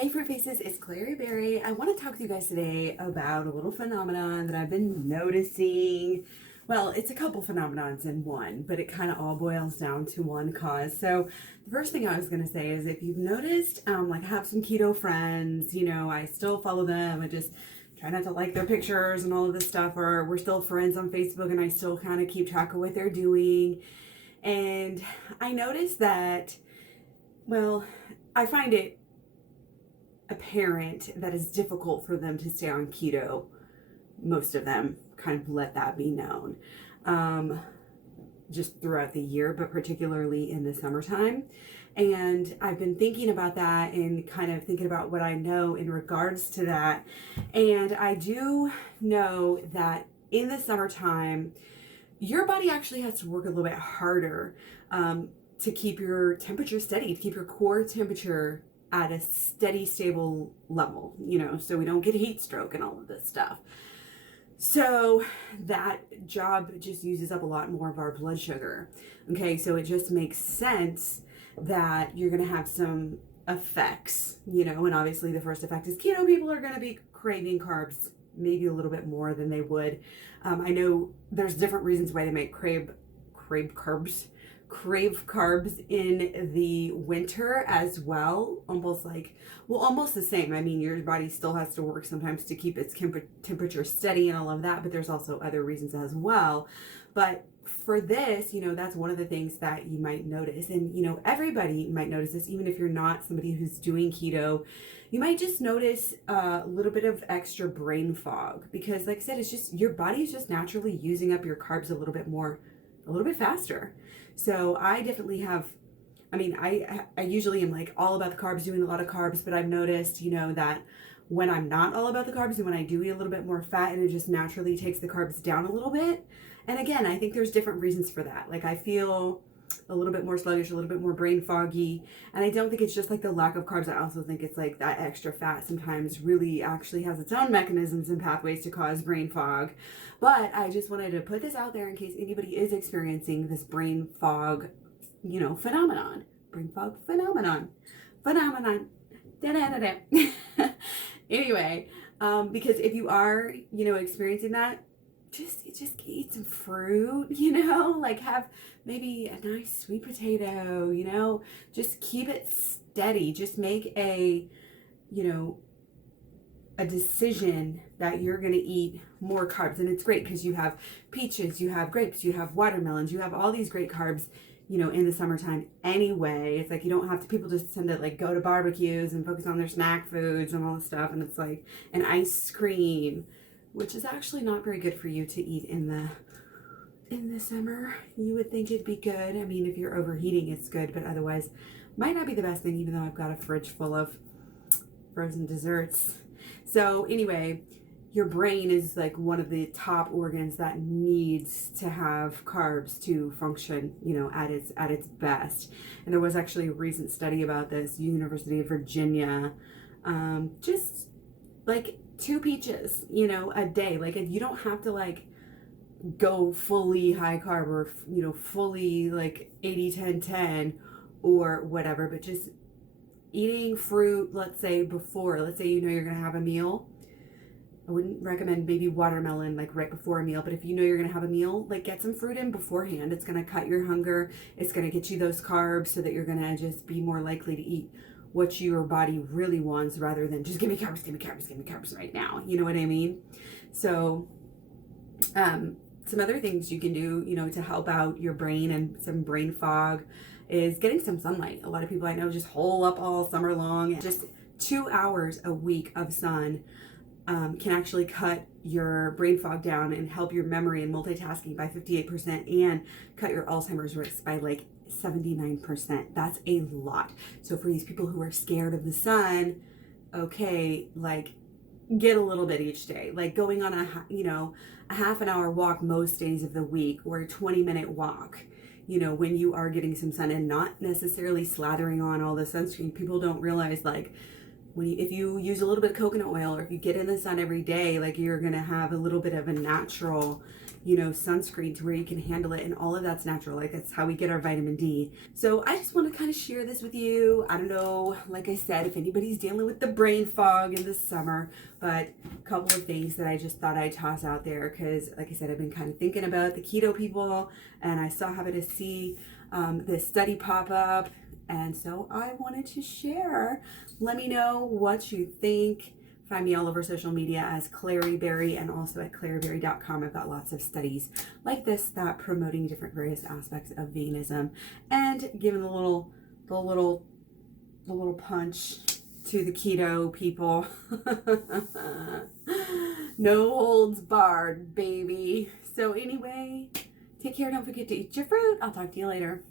Hey Fruit Faces, it's KlaireeBerry. I want to talk to you guys today about a little phenomenon that I've been noticing. Well, it's a couple phenomenons in one, but it kind of all boils down to one cause. So the first thing I was going to say is if you've noticed, like I have some keto friends, I still follow them. I just try not to like their pictures and all of this stuff, or we're still friends on Facebook and I still kind of keep track of what they're doing. And I noticed that, well, I find it apparent that it's difficult for them to stay on keto. Most of them kind of let that be known just throughout the year, but particularly in the summertime. And I've been thinking about that and kind of thinking about what I know in regards to that. And I do know that in the summertime, your body actually has to work a little bit harder to keep your temperature steady, to keep your core temperature at a steady, stable level, so we don't get heat stroke and all of this stuff. So that job just uses up a lot more of our blood sugar. Okay, so it just makes sense that you're going to have some effects, and obviously the first effect is keto people are going to be craving carbs maybe a little bit more than they would. I know there's different reasons why they might crave carbs in the winter as well, almost the same. I mean, your body still has to work sometimes to keep its temperature steady and all of that, but there's also other reasons as well. But for this, that's one of the things that you might notice. And, everybody might notice this, even if you're not somebody who's doing keto. You might just notice a little bit of extra brain fog because, like I said, it's just your body's just naturally using up your carbs a little bit faster. So I definitely have, I usually am like all about the carbs, doing a lot of carbs, but I've noticed, that when I'm not all about the carbs and when I do eat a little bit more fat, and it just naturally takes the carbs down a little bit. And again, I think there's different reasons for that. Like I feel a little bit more sluggish, a little bit more brain foggy. And I don't think it's just like the lack of carbs. I also think it's like that extra fat sometimes really actually has its own mechanisms and pathways to cause brain fog. But I just wanted to put this out there in case anybody is experiencing this brain fog, phenomenon. Brain fog phenomenon. Da-da-da-da. Anyway, because if you are, experiencing that, just eat some fruit, like have maybe a nice sweet potato, just keep it steady. Just make a decision that you're going to eat more carbs. And it's great because you have peaches, you have grapes, you have watermelons, you have all these great carbs, in the summertime anyway. It's like you don't have to, people just tend to like go to barbecues and focus on their snack foods and all this stuff. And it's like an ice cream, which is actually not very good for you to eat in the summer. You would think it'd be good. I mean, if you're overheating, it's good, but otherwise might not be the best thing, even though I've got a fridge full of frozen desserts. So anyway, your brain is like one of the top organs that needs to have carbs to function, at its best. And there was actually a recent study about this, University of Virginia, just like 2 peaches, a day. Like you don't have to like go fully high carb or, fully like 80-10-10 or whatever, but just eating fruit, let's say you're going to have a meal. I wouldn't recommend maybe watermelon like right before a meal, but if you're going to have a meal, like get some fruit in beforehand. It's going to cut your hunger. It's going to get you those carbs so that you're going to just be more likely to eat what your body really wants rather than just give me carbs right now. You know what I mean? So some other things you can do, to help out your brain and some brain fog is getting some sunlight. A lot of people I know just hole up all summer long. Just 2 hours a week of sun can actually cut your brain fog down and help your memory and multitasking by 58% and cut your Alzheimer's risk by like 79%. That's a lot. So for these people who are scared of the sun, okay, like get a little bit each day, like going on a half an hour walk most days of the week, or a 20-minute walk, when you are getting some sun, and not necessarily slathering on all the sunscreen. People don't realize like if you use a little bit of coconut oil, or if you get in the sun every day, like, you're gonna have a little bit of a natural, you know, sunscreen to where you can handle it, and all of that's natural. Like, that's how we get our vitamin D. So I just want to kind of share this with you. I don't know, like I said, if anybody's dealing with the brain fog in the summer, but a couple of things that I just thought I'd toss out there, because like I said, I've been kind of thinking about the keto people, and I saw happened to see this study pop up, and so I wanted to share. Let me know what you think. Find me all over social media as KlaireeBerry, and also at KlaireeBerry.com. I've got lots of studies like this that promoting different various aspects of veganism and giving the little punch to the keto people. No holds barred, baby. So anyway, take care. Don't forget to eat your fruit. I'll talk to you later.